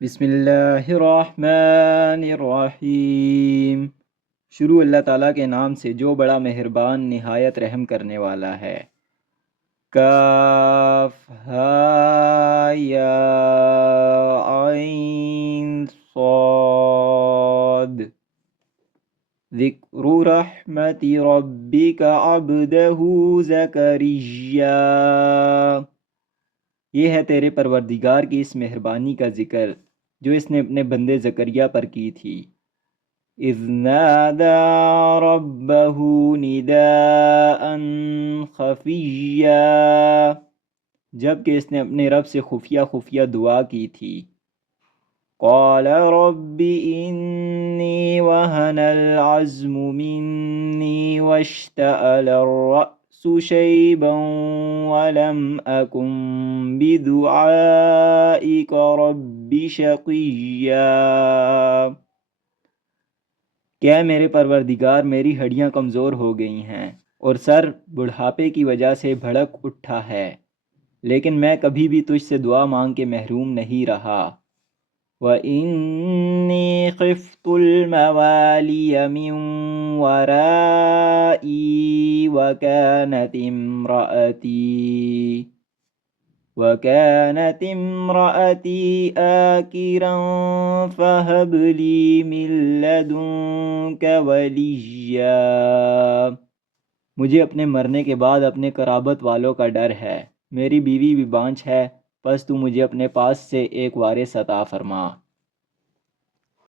بسم اللہ الرحمن الرحیم۔ شروع اللہ تعالیٰ کے نام سے جو بڑا مہربان نہایت رحم کرنے والا ہے۔ کاف ہا یا عین صاد، ذکر رحمت ربک عبدہ زکریا۔ یہ ہے تیرے پروردگار کی اس مہربانی کا ذکر جو اس نے اپنے بندے زکریا پر کی تھی۔ اذ نادا ربہ نداء خفیا، جب کہ اس نے اپنے رب سے خفیہ خفیہ دعا کی تھی۔ قال رب انی وہن العزم منی واشتعل الرأس شیبا ولم اکن بدعائک رب شقیا۔ کہ میرے پروردگار میری ہڈیاں کمزور ہو گئی ہیں اور سر بڑھاپے کی وجہ سے بھڑک اٹھا ہے، لیکن میں کبھی بھی تجھ سے دعا مانگ کے محروم نہیں رہا۔ وَإِنِّي خِفْتُ الْمَوَالِيَ مِنْ وَرَائِي وَكَانَتِ امْرَأَتِي آكِرًا فَهَبْ لِي مِن لَّدُنكَ وَلِيًّا۔ مجھے اپنے مرنے کے بعد اپنے قرابت والوں کا ڈر ہے، میری بیوی بھی بانجھ ہے، پس تو مجھے اپنے پاس سے ایک وارث عطا فرما۔